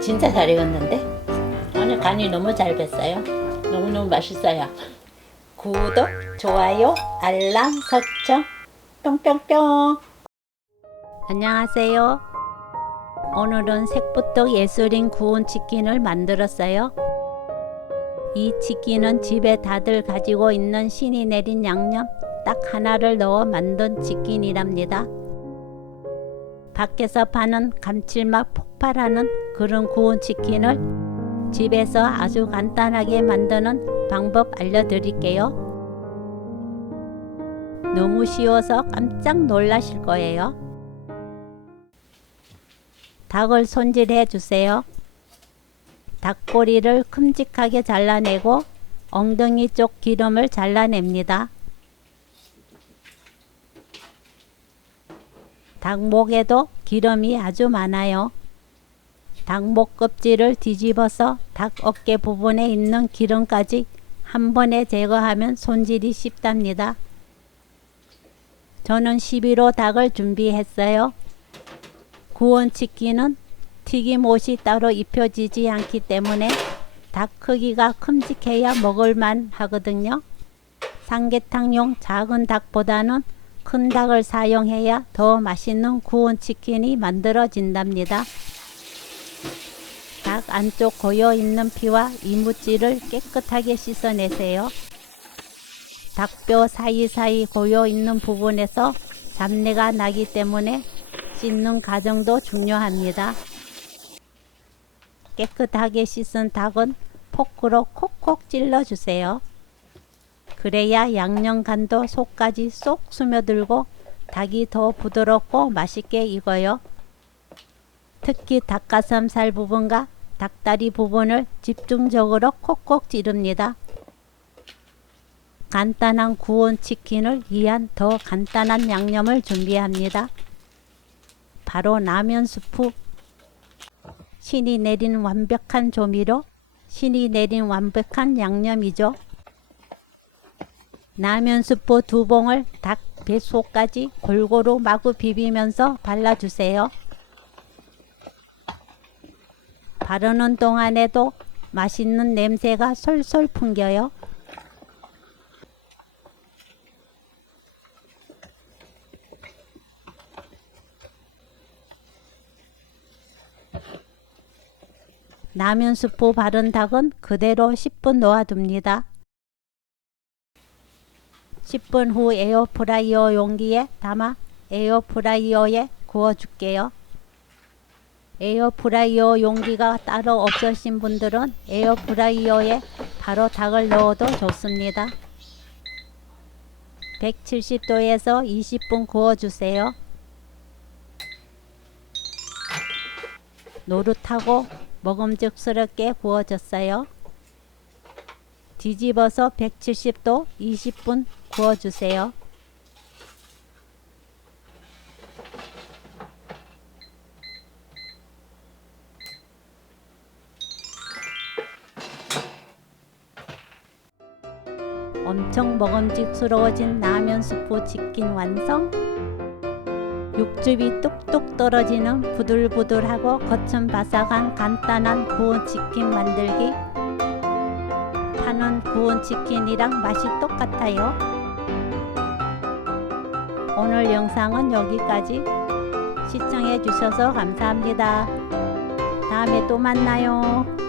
진짜 잘 익었는데? 오늘 간이 너무 잘 뱄어요. 너무너무 맛있어요. 구독, 좋아요, 알람 설정, 뿅뿅뿅. 안녕하세요. 오늘은 색부터 예술인 구운 치킨을 만들었어요. 이 치킨은 집에 다들 가지고 있는 신이 내린 양념 딱 하나를 넣어 만든 치킨이랍니다. 밖에서 파는 감칠맛 폭발하는 그런 구운 치킨을 집에서 아주 간단하게 만드는 방법 알려드릴게요. 너무 쉬워서 깜짝 놀라실 거예요. 닭을 손질해 주세요. 닭꼬리를 큼직하게 잘라내고 엉덩이 쪽 기름을 잘라냅니다. 닭목에도 기름이 아주 많아요. 닭목 껍질을 뒤집어서 닭 어깨 부분에 있는 기름까지 한 번에 제거하면 손질이 쉽답니다. 저는 11호 닭을 준비했어요. 구운 치킨은 튀김옷이 따로 입혀지지 않기 때문에 닭 크기가 큼직해야 먹을만 하거든요. 삼계탕용 작은 닭보다는 큰 닭을 사용해야 더 맛있는 구운 치킨이 만들어진답니다. 닭 안쪽 고여있는 피와 이물질을 깨끗하게 씻어내세요. 닭뼈 사이사이 고여있는 부분에서 잡내가 나기 때문에 씻는 과정도 중요합니다. 깨끗하게 씻은 닭은 포크로 콕콕 찔러주세요. 그래야 양념 간도 속까지 쏙 스며들고 닭이 더 부드럽고 맛있게 익어요. 특히 닭가슴살 부분과 닭다리 부분을 집중적으로 콕콕 찌릅니다. 간단한 구운 치킨을 위한 더 간단한 양념을 준비합니다. 바로 라면 스프. 신이 내린 완벽한 조미료, 신이 내린 완벽한 양념이죠. 라면 스프 2봉을 닭 뱃속까지 골고루 마구 비비면서 발라주세요. 바르는 동안에도 맛있는 냄새가 솔솔 풍겨요. 라면 스프 바른 닭은 그대로 10분 놓아둡니다. 10분 후 에어프라이어 용기에 담아 에어프라이어에 구워줄게요. 에어프라이어 용기가 따로 없으신 분들은 에어프라이어에 바로 닭을 넣어도 좋습니다. 170도에서 20분 구워주세요. 노릇하고 먹음직스럽게 구워졌어요. 뒤집어서 170도 20분 구워주세요. 엄청 먹음직스러워진 라면 스프 치킨 완성! 육즙이 뚝뚝 떨어지는 부들부들하고 겉은 바삭한 간단한 구운 치킨 만들기. 파는 구운 치킨이랑 맛이 똑같아요. 오늘 영상은 여기까지. 시청해 주셔서 감사합니다. 다음에 또 만나요.